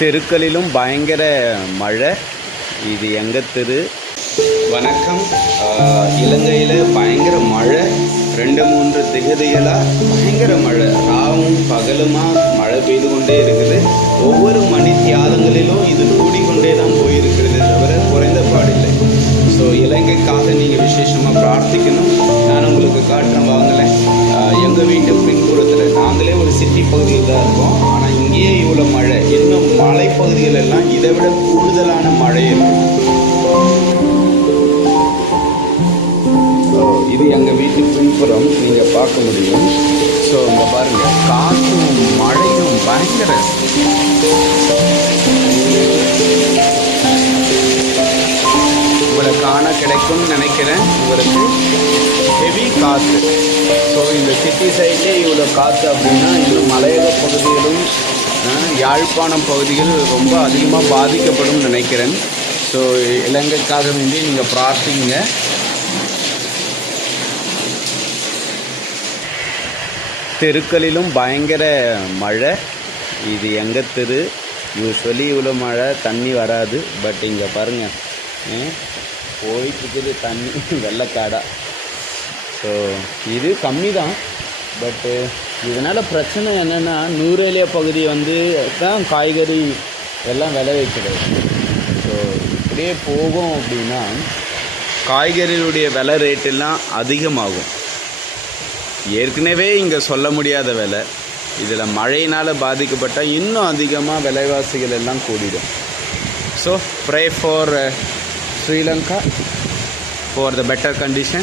தெருக்களிலும் பயங்கர மழை. இது எங்கள் தெரு? வணக்கம். இலங்கையில் பயங்கர மழை. ரெண்டு மூன்று திகதிகளாக பயங்கர மழை. ராவும் பகலுமாக மழை பெய்து கொண்டே இருக்குது. ஒவ்வொரு மணி தியாகங்களிலும் இது கூடிக்கொண்டே தான் போயிருக்கிறது தவிர குறைந்த ஸோ இலங்கைக்காக நீங்கள் விசேஷமாக பிரார்த்திக்கணும். நான் உங்களுக்கு காட்டுறேன் வாங்கலை எங்கள் வீட்டு பின்புறத்தில் நாங்களே ஒரு சிட்டி பகுதியில் தான் இருக்கோம். ஆனால் இங்கேயே இவ்வளோ மழை. மலைப்பகுதிகள் எல்லாம் இதை விட கூடுதலான மழை ஸோ இது எங்கள் வீட்டு பின்புறம் நீங்கள் பார்க்க முடியும். ஸோ இங்கே பாருங்கள் காற்றும் மழையும் பயங்கர உங்களை காண கிடைக்கும்னு நினைக்கிறேன். உங்களுக்கு ஹெவி காற்று ஸோ இந்த சிட்டி சைட்லேயே இவ்வளோ காற்று அப்படின்னா இந்த மலையக பகுதிகளும் யாழ்ப்பாணம் பகுதிகள் ரொம்ப அதிகமாக பாதிக்கப்படும் நினைக்கிறேன். ஸோ இலங்கைக்காக வேண்டி நீங்கள் பிரார்த்திங்க. தெருக்களிலும் பயங்கர மழை. இது எங்கள் தெரு? யூஸ்வலி இவ்வளோ மழை தண்ணி வராது. பட் இங்கே பாருங்கள் போயிட்டுருக்குது தண்ணி வெள்ளைக்காடாக ஸோ இது கம்மி தான் பட்டு இதனால் பிரச்சனை என்னென்னா நூறேலியா பகுதி வந்து தான் காய்கறி எல்லாம் விளைவிக்கிறது ஸோ இப்படியே போகும் அப்படின்னா காய்கறிகளுடைய விலை ரேட்டெல்லாம் அதிகமாகும். ஏற்கனவே இங்கே சொல்ல முடியாத விலை. இதில் மழையினால் பாதிக்கப்பட்டால் இன்னும் அதிகமாக விலைவாசிகள் எல்லாம் கூடிடும். So pray for Sri Lanka for the better condition.